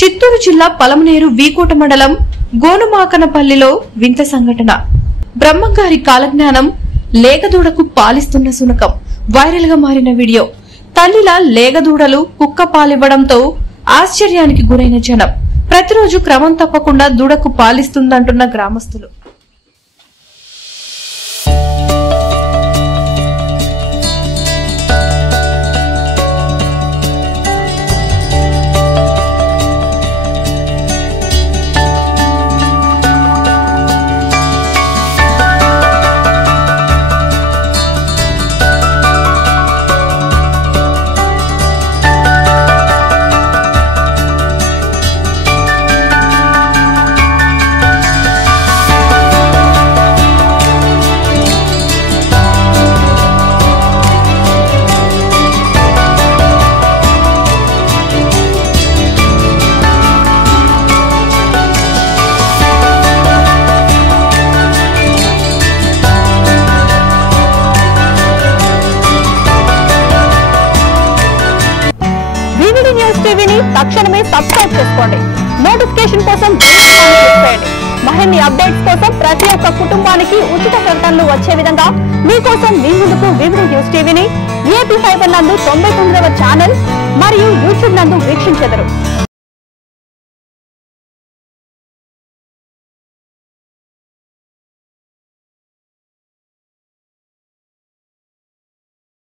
చిత్తూరు జిల్లా పలమనేరు వీకోట మండలం గోనుమాకనపల్లిలో వింత సంఘటన. బ్రహ్మంగారి కాలజ్ఞానం లేగదూడకు పాలిస్తున్న శునకం వైరల్ గా మారిన వీడియో. తల్లిలా లేగదూడలు కుక్క పాలివ్వడంతో ఆశ్చర్యానికి గురైన జనం. ప్రతిరోజు క్రమం తప్పకుండా దూడకు పాలిస్తుందంటున్న గ్రామస్తులు. టీవీని తక్షణమే సబ్స్క్రైబ్ చేసుకోండి. నోటిఫికేషన్ కోసం క్లిక్ చేయండి. మరిన్ని అప్డేట్స్ కోసం ప్రతి ఒక్క కుటుంబానికి ఉచిత ప్రకటనలు వచ్చే విధంగా మీకోసం మీ ముందుకు వివిడి న్యూస్ టీవీని AP5 నందు 99వ ఛానల్ మరియు యూట్యూబ్ నందు వీక్షించెదరు.